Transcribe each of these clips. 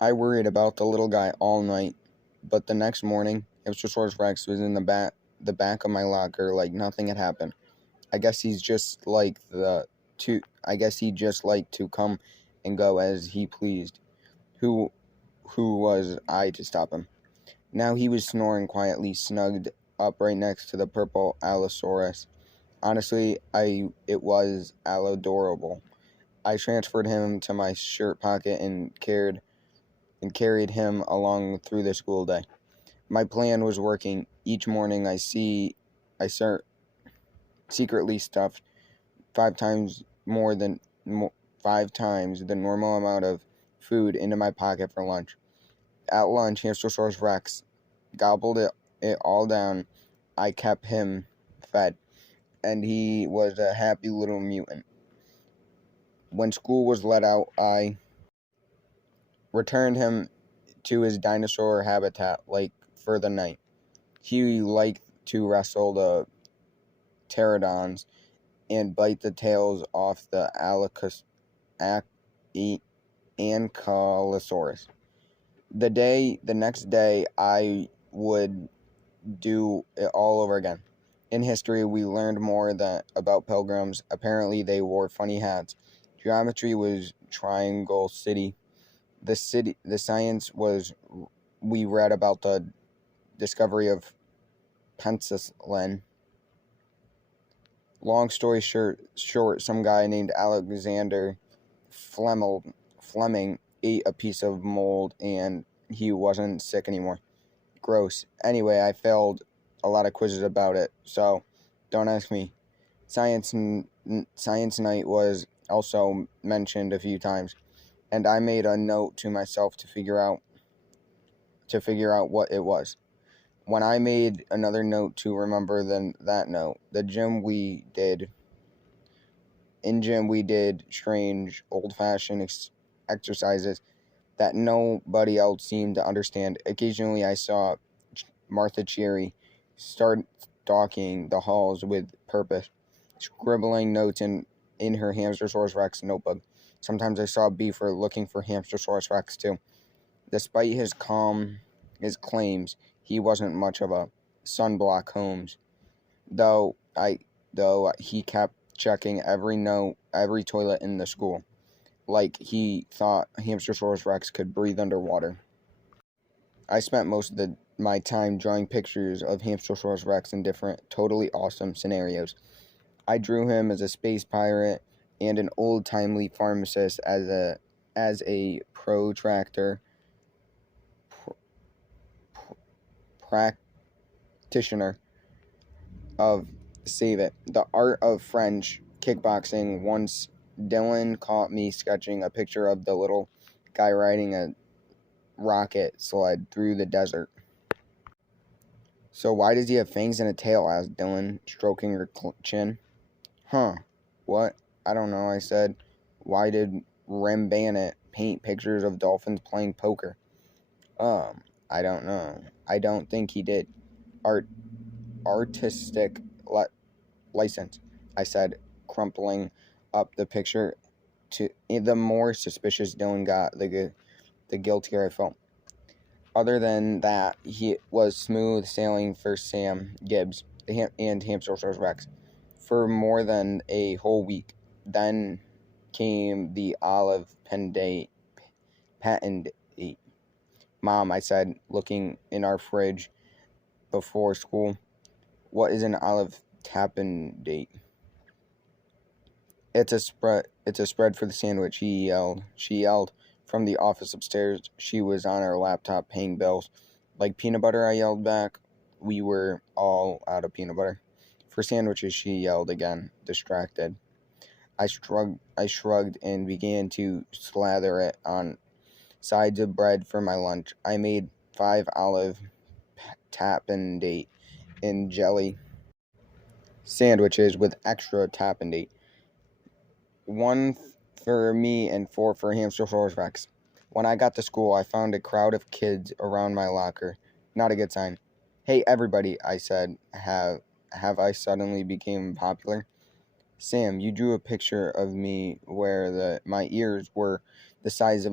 I worried about the little guy all night, but the next morning, Hamster-Saurus Rex was in the back of my locker like nothing had happened. I guess he's just like the to I guess he just liked to come and go as he pleased. Who who was I to stop him? Now he was snoring quietly, snugged up right next to the purple Allosaurus. Honestly, it was adorable. I transferred him to my shirt pocket and carried him along through the school day. My plan was working. Each morning I secretly stuffed five times more than mo- 5 times the normal amount of food into my pocket for lunch. At lunch, Hamster-Saurus Rex gobbled it all down. I kept him fed, and he was a happy little mutant. When school was let out, I returned him to his dinosaur habitat like for the night. He liked to wrestle the pterodons and bite the tails off the Ankylosaurus. The next day, I would do it all over again. In history, we learned more about pilgrims. Apparently, they wore funny hats. Geometry was Triangle City. The science was. We read about the discovery of penicillin. Long story short, some guy named Alexander Fleming ate a piece of mold and he wasn't sick anymore. Gross. Anyway, I failed a lot of quizzes about it, so don't ask me. Science night was also mentioned a few times, and I made a note to myself to figure out what it was. When I made another note to remember that note, in gym we did strange, old-fashioned exercises that nobody else seemed to understand. Occasionally I saw Martha Cherry start stalking the halls with purpose, scribbling notes in her Hamster-Saurus Rex notebook. Sometimes I saw Beaver looking for Hamster-Saurus Rex too. Despite his claims, he wasn't much of a sunblock Holmes, though he kept checking every toilet in the school, like he thought Hamster-Saurus Rex could breathe underwater. I spent most of my time drawing pictures of Hamster-Saurus Rex in different, totally awesome scenarios. I drew him as a space pirate and an old-timely pharmacist as a protractor practitioner of Save It, the art of French kickboxing. Once Dylan caught me sketching a picture of the little guy riding a rocket sled through the desert. So why does he have fangs and a tail? Asked Dylan, stroking her chin. Huh, what? I don't know, I said. Why did Rembrandt paint pictures of dolphins playing poker? I don't know. I don't think he did. Artistic license, I said, crumpling up the picture. The more suspicious Dylan got, the guiltier I felt. Other than that, he was smooth sailing for Sam Gibbs and Hamster-Saurus Rex for more than a whole week. Then came the olive patent date. Mom, I said, looking in our fridge before school, what is an olive patent date? It's a spread for the sandwich, he yelled. She yelled from the office upstairs. She was on her laptop paying bills. Like peanut butter, I yelled back. We were all out of peanut butter. For sandwiches, she yelled again, distracted. I shrugged and began to slather it on sides of bread for my lunch. I made 5 olive tapenade in jelly sandwiches with extra tapenade. 1 for me and 4 for Hamster-Saurus Rex. When I got to school, I found a crowd of kids around my locker. Not a good sign. Hey, everybody, I said. Have I suddenly become popular? Sam, you drew a picture of me where my ears were the size of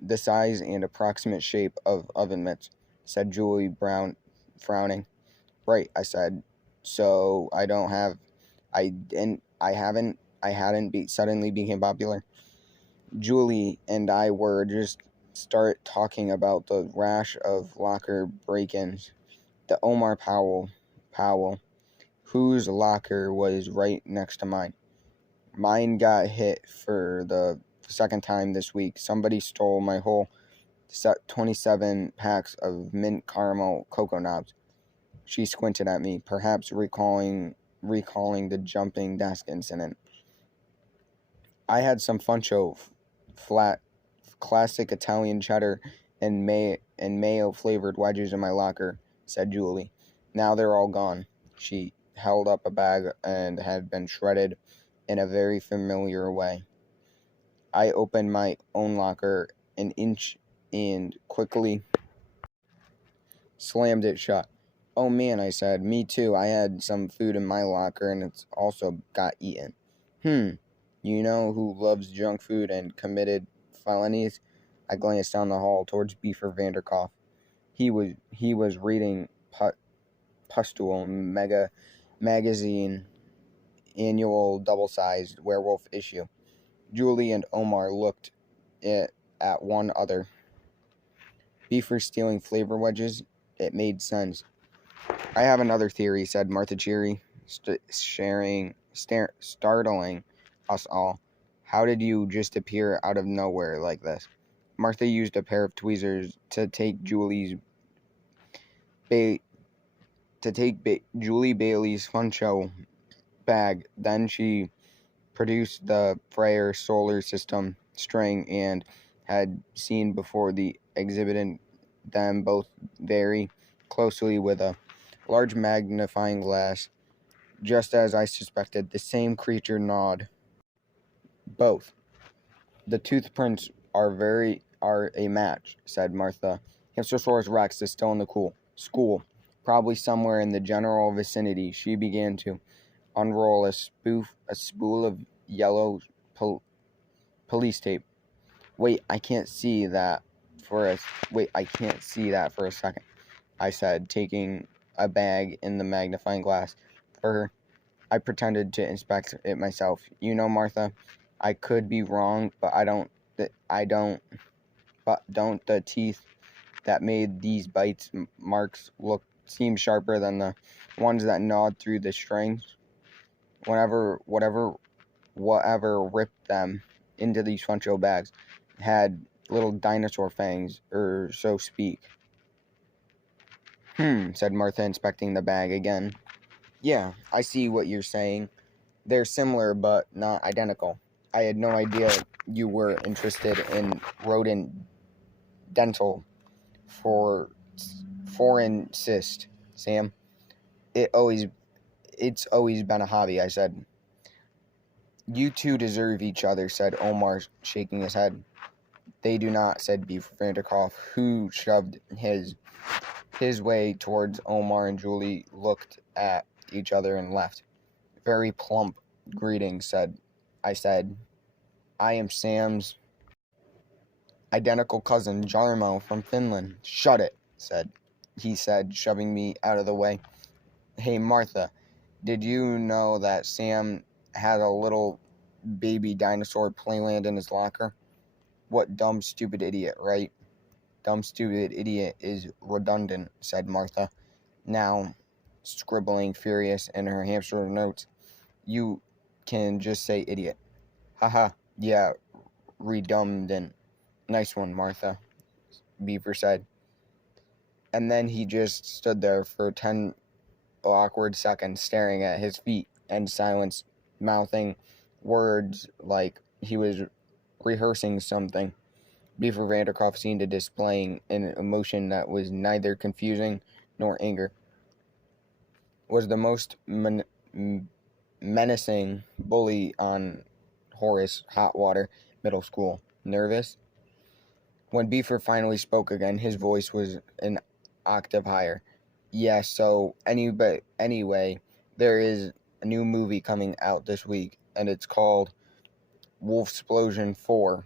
the size and approximate shape of oven mitts, said Julie Brown, frowning. Right, I said. So I hadn't suddenly became popular. Julie and I were just start talking about the rash of locker break-ins. The Omar Powell, whose locker was right next to mine. Mine got hit for the second time this week. Somebody stole my whole 27 packs of mint caramel cocoa knobs. She squinted at me, perhaps recalling the jumping desk incident. I had some Funcho flat classic Italian cheddar and mayo flavored wedges in my locker, said Julie. Now they're all gone. She held up a bag and had been shredded in a very familiar way. I opened my own locker an inch and quickly slammed it shut. Oh man, I said. Me too. I had some food in my locker and it's also got eaten. You know who loves junk food and committed felonies? I glanced down the hall towards Beefer Vanderkoff. He was reading Pustule magazine annual double-sized werewolf issue. Julie and Omar looked at one other. Beefer stealing flavor wedges? It made sense. I have another theory, said Martha Cheery, startling us all. How did you just appear out of nowhere like this? Martha used a pair of tweezers to take Julie Bailey's Funcho bag. Then she produced the Freyer solar system string and had seen before the exhibited them both very closely with a large magnifying glass. Just as I suspected, the same creature gnawed both. The toothprints are a match, said Martha. Hamster-Saurus Rex is still in the school, probably somewhere in the general vicinity. She began to unroll a spool of yellow police tape. Wait, I can't see that for a second, I said, taking a bag in the magnifying glass for her. I pretended to inspect it myself. You know, Martha, I could be wrong, but don't the teeth that made these bites marks seem sharper than the ones that gnawed through the strings? Whatever ripped them into these Funcho bags had little dinosaur fangs, or so speak. Said Martha, inspecting the bag again. Yeah, I see what you're saying. They're similar, but not identical. I had no idea you were interested in rodent dental for foreign cyst, Sam. It's always been a hobby, I said. You two deserve each other, said Omar, shaking his head. They do not, said Beef Vanderkoff, who shoved his way towards Omar, and Julie looked at each other and left. Very plump greetings, I said. I am Sam's identical cousin, Jarmo, from Finland. Shut it, he said, shoving me out of the way. Hey, Martha, did you know that Sam had a little baby dinosaur playland in his locker? What dumb, stupid idiot, right? Dumb, stupid idiot is redundant, said Martha, now scribbling furious in her hamster notes. You can just say idiot. Haha, yeah, redundant. Nice one, Martha, Beaver said. And then he just stood there for 10 awkward seconds, staring at his feet and silence, mouthing words like he was rehearsing something. Beaver Vanderkoff seemed to displaying an emotion that was neither confusing nor anger. Was the most menacing bully on Horace Hotwater Middle School. Nervous? When Beaver finally spoke again, his voice was an octave higher. Yeah, so anyway, there is a new movie coming out this week, and it's called Wolfsplosion 4.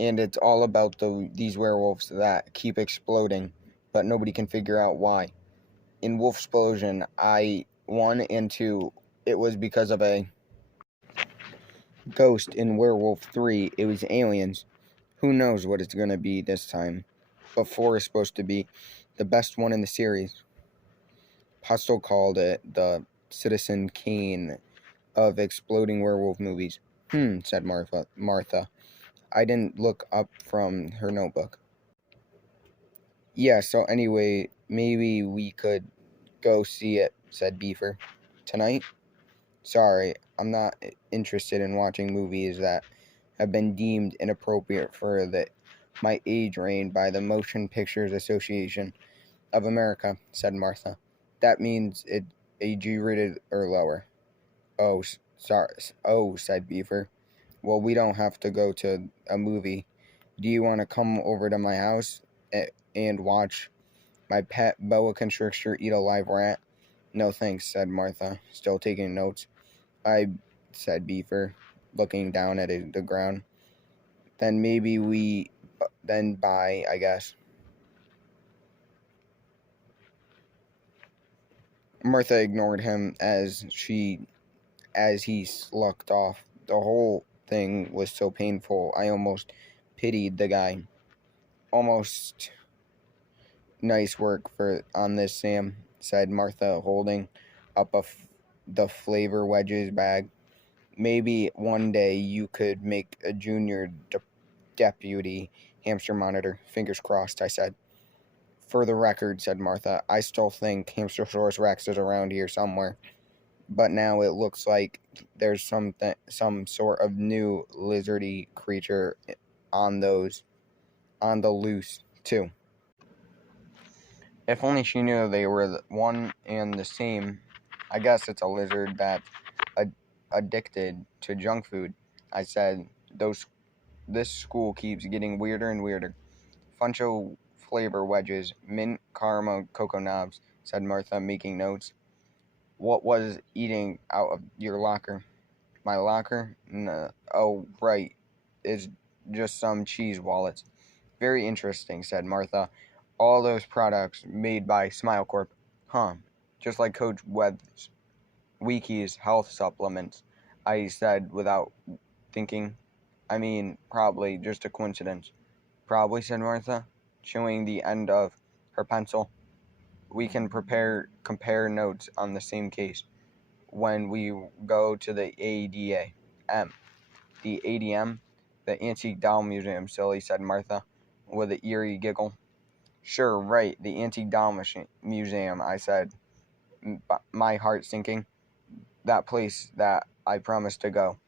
and it's all about these werewolves that keep exploding, but nobody can figure out why. In Wolfsplosion, 1 and 2, it was because of a ghost. In Werewolf 3, it was aliens. Who knows what it's going to be this time? But 4 is supposed to be the best one in the series. Postel called it the Citizen Kane of exploding werewolf movies. Said Martha. I didn't look up from her notebook. Yeah, so anyway, maybe we could go see it, said Beaver. Tonight? Sorry, I'm not interested in watching movies that have been deemed inappropriate for my age range by the Motion Pictures Association of America, said Martha. That means it G-rated or lower. Oh, sorry. Oh, said Beaver. Well, we don't have to go to a movie. Do you want to come over to my house and watch my pet boa constrictor eat a live rat? No thanks, said Martha, still taking notes. Said Beaver, looking down at the ground. Then maybe then bye, I guess. Martha ignored him as he slucked off. The whole thing was so painful, I almost pitied the guy. Almost nice work on this, Sam, said Martha, holding up the flavor wedges bag. Maybe one day you could make a junior deputy hamster monitor. Fingers crossed, I said. For the record, said Martha, I still think Hamster-Saurus Rex is around here somewhere. But now it looks like there's some sort of new lizardy creature on the loose, too. If only she knew they were one and the same. I guess it's a lizard that's addicted to junk food, I said. This school keeps getting weirder and weirder. Funcho flavor wedges, mint caramel cocoa knobs, said Martha, making notes. What was eating out of your locker? My locker? No. Oh, right. It's just some cheese wallets. Very interesting, said Martha. All those products made by Smile Corp. Huh. Just like Coach Webb's Wiki's health supplements, I said without thinking. I mean, probably just a coincidence. Probably, said Martha, chewing the end of her pencil. We can compare notes on the same case when we go to the ADM. The ADM? The Antique Doll Museum, silly, said Martha, with an eerie giggle. Sure, right, the Antique Doll Museum, I said, my heart sinking. That place that I promised to go.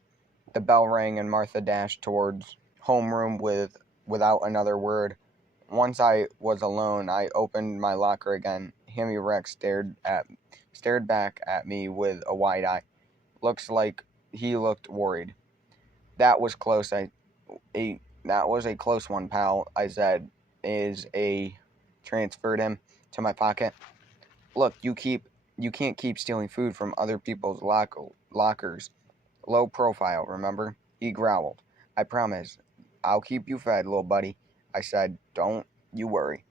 The bell rang and Martha dashed towards homeroom without another word. Once I was alone, I opened my locker again. Hammy Rex stared back at me with a wide eye. Looks like he looked worried. That was close. That was a close one, pal, I said, transferred him to my pocket. Look, you can't keep stealing food from other people's lockers. Low profile, remember? He growled. I promise. I'll keep you fed, little buddy. I said, don't you worry.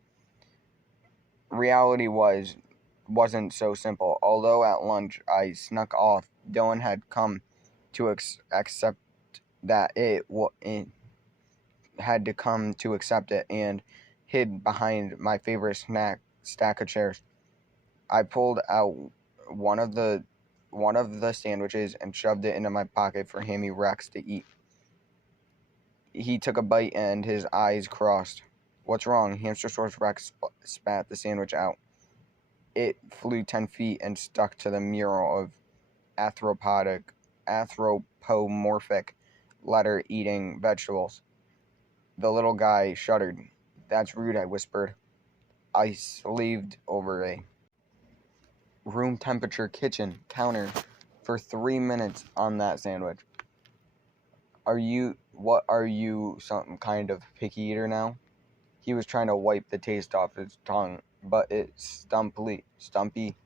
Reality wasn't so simple. Although at lunch I snuck off, Dylan had come to accept that it had to come to accept it and hid behind my favorite stack of chairs. I pulled out one of the sandwiches and shoved it into my pocket for Hammy Rex to eat. He took a bite and his eyes crossed. What's wrong? Hamster-Saurus Rex spat the sandwich out. It flew 10 feet and stuck to the mural of anthropomorphic letter-eating vegetables. The little guy shuddered. That's rude, I whispered. I slaved over a room temperature kitchen counter for 3 minutes on that sandwich. Are you some kind of picky eater now? He was trying to wipe the taste off his tongue, but its stumpy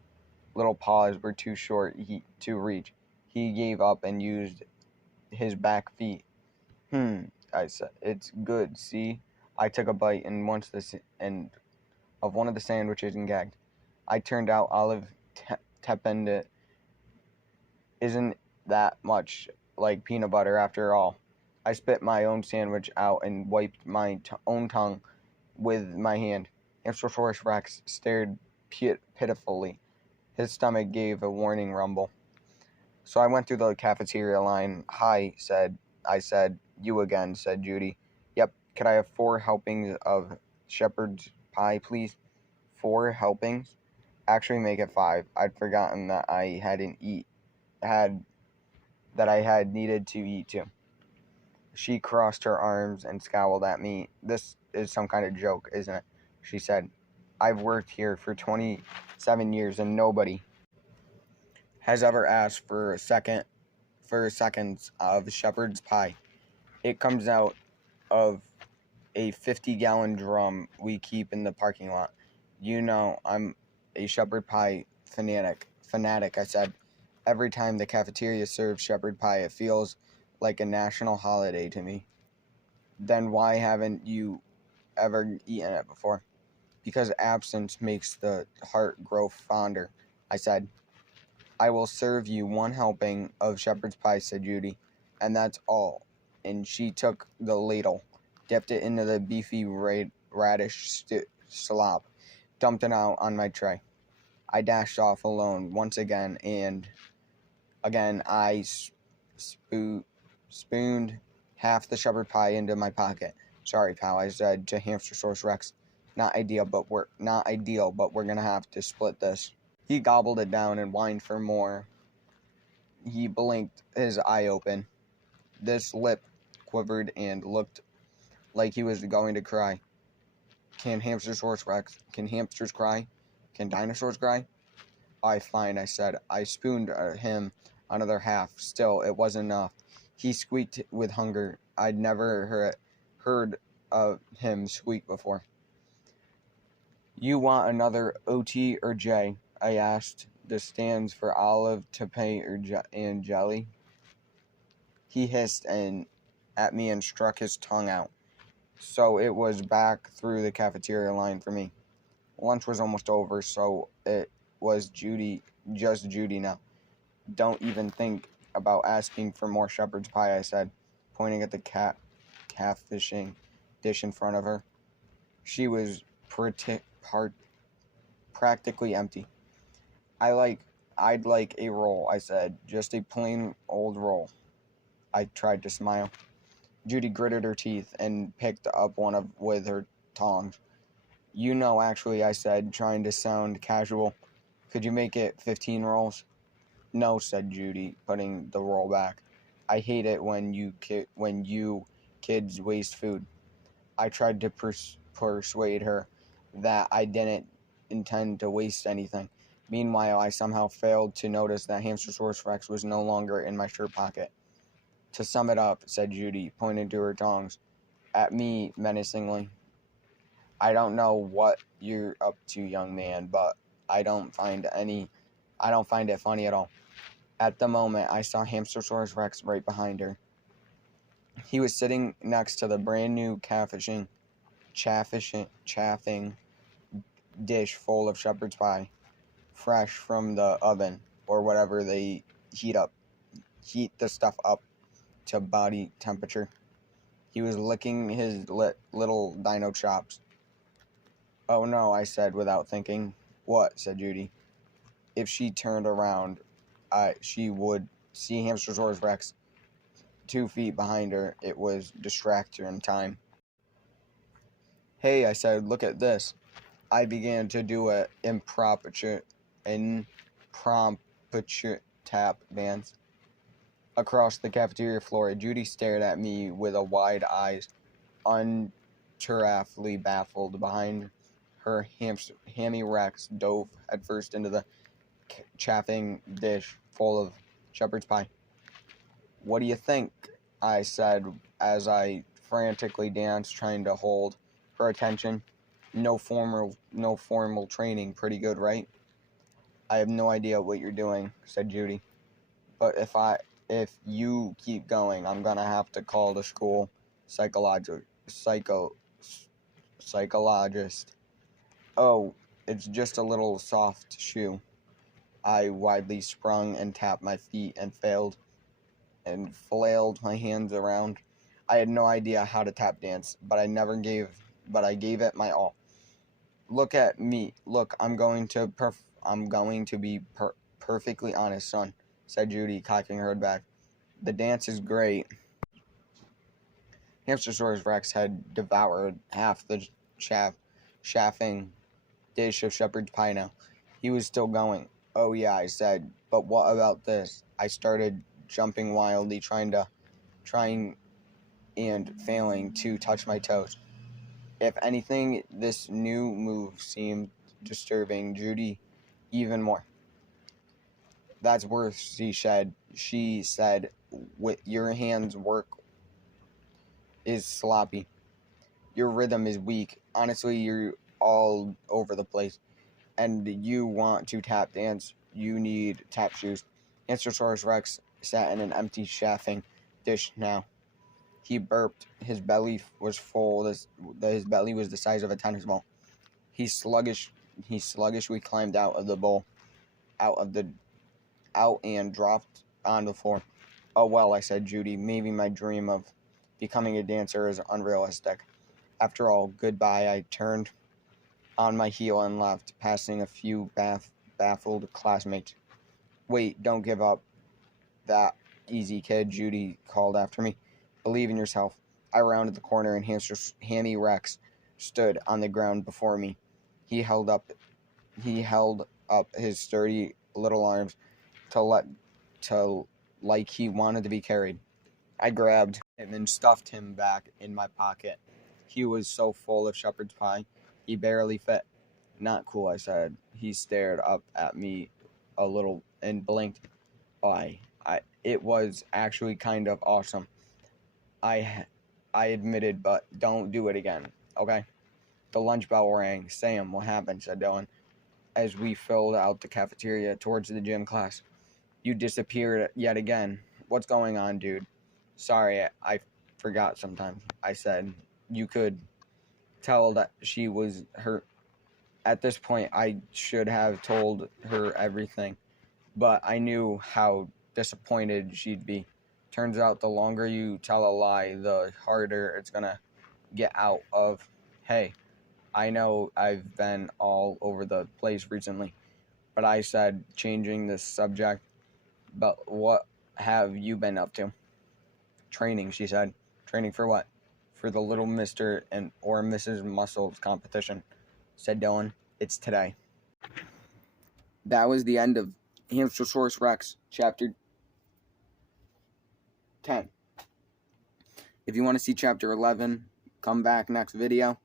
little paws were too short to reach. He gave up and used his back feet. I said. It's good, see? I took a bite and of one of the sandwiches and gagged. I turned out olive tependent isn't that much like peanut butter after all. I spit my own sandwich out and wiped my own tongue with my hand. Hamster-Saurus Rex stared pitifully. His stomach gave a warning rumble. So I went through the cafeteria line. Hi, I said. You again, said Judy. Yep, could I have 4 helpings of shepherd's pie, please? 4 helpings? Actually, make it 5. I'd forgotten that I had needed to eat too. She crossed her arms and scowled at me. This is some kind of joke, isn't it? She said. I've worked here for 27 years and nobody has ever asked for seconds of shepherd's pie. It comes out of a 50-gallon drum we keep in the parking lot. You know, I'm a shepherd pie fanatic, I said. Every time the cafeteria serves shepherd pie, it feels like a national holiday to me. Then why haven't you ever eaten it before? Because absence makes the heart grow fonder, I said. I will serve you 1 helping of shepherd's pie, said Judy, and that's all. And she took the ladle, dipped it into the beefy radish slop, dumped it out on my tray. I dashed off alone once again, and again I spooned half the shepherd pie into my pocket. Sorry, pal, I said to Hamster-Saurus Rex. Not ideal, but we're gonna have to split this. He gobbled it down and whined for more. He blinked his eye open. This lip quivered and looked like he was going to cry. Can hamsters cry? Can dinosaurs cry? Aye, fine, I said. I spooned him another half. Still, it wasn't enough. He squeaked with hunger. I'd never heard of him squeak before. You want another OT or J? I asked. This stands for olive, toupee, and jelly. He hissed at me and struck his tongue out. So it was back through the cafeteria line for me. Lunch was almost over, so it was just Judy now. Don't even think about asking for more shepherd's pie, I said, pointing at the catfishing dish in front of her. She was practically empty. I'd like a roll, I said, just a plain old roll. I tried to smile. Judy gritted her teeth and picked up one with her tongs. You know, actually, I said, trying to sound casual. Could you make it 15 rolls? No, said Judy, putting the roll back. I hate it when you kids waste food. I tried to persuade her that I didn't intend to waste anything. Meanwhile, I somehow failed to notice that Hamster-Saurus Rex was no longer in my shirt pocket. To sum it up, said Judy, pointing to her tongs at me menacingly. I don't know what you're up to, young man, but I don't find it funny at all. At the moment, I saw Hamster-Saurus Rex right behind her. He was sitting next to the brand new chaffing dish full of shepherd's pie, fresh from the oven or whatever they heat the stuff up to body temperature. He was licking his little dino chops. Oh no, I said without thinking. What? Said Judy. If she turned around, she would see Hamster-Saurus Rex 2 feet behind her. It was distractor in time. Hey, I said, look at this. I began to do an impromptu tap dance across the cafeteria floor. Judy stared at me with wide eyes, uncharaffully baffled. Behind her, Hammy Rex dove headfirst into the chaffing dish full of shepherd's pie. What do you think? I said as I frantically danced, trying to hold her attention. No formal training. Pretty good, right? I have no idea what you're doing, said Judy. But if you keep going, I'm gonna have to call the school psychologist. Oh, it's just a little soft shoe. I widely sprung and tapped my feet and flailed my hands around. I had no idea how to tap dance, but I gave it my all. Look at me. Look, I'm going to be perfectly honest, son, said Judy, cocking her head back. The dance is great. Hamster-Saurus Rex had devoured half the chaffing dish of shepherd's pie now. He was still going. Oh yeah, I said, but what about this? I started jumping wildly, trying and failing to touch my toes. If anything, this new move seemed disturbing Judy even more. That's worse, she said, with your hands work is sloppy. Your rhythm is weak. Honestly, you're all over the place. And you want to tap dance, you need tap shoes. Hamster-Saurus Rex sat in an empty chaffing dish now. He burped. His belly was full. His belly was the size of a tennis ball. He sluggishly climbed out of the bowl, out and dropped on the floor. Oh well, I said, Judy, maybe my dream of becoming a dancer is unrealistic. After all, goodbye. I turned on my heel and left, passing a few baffled classmates. Wait, don't give up that easy, kid, Judy called after me. Believe in yourself. I rounded the corner and Hammy Rex stood on the ground before me. He held up his sturdy little arms like he wanted to be carried. I grabbed him and stuffed him back in my pocket. He was so full of shepherd's pie, he barely fit. Not cool, I said. He stared up at me a little and blinked. It was actually kind of awesome. I admitted, but don't do it again, okay? The lunch bell rang. Sam, what happened? Said Dylan, as we filled out the cafeteria towards the gym class. You disappeared yet again. What's going on, dude? Sorry, I forgot sometimes, I said. You could tell that she was hurt. At this point, I should have told her everything, but I knew how disappointed she'd be. Turns out the longer you tell a lie, the harder it's gonna get out of. Hey, I know I've been all over the place recently, but I said, changing the subject, but what have you been up to? Training, she said. Training for what? For the little Mr. or Mrs. Muscles competition, said Dylan. It's today. That was the end of Hamster-Saurus Rex, Chapter 10. If you want to see Chapter 11, come back next video,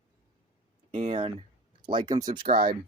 and like and subscribe.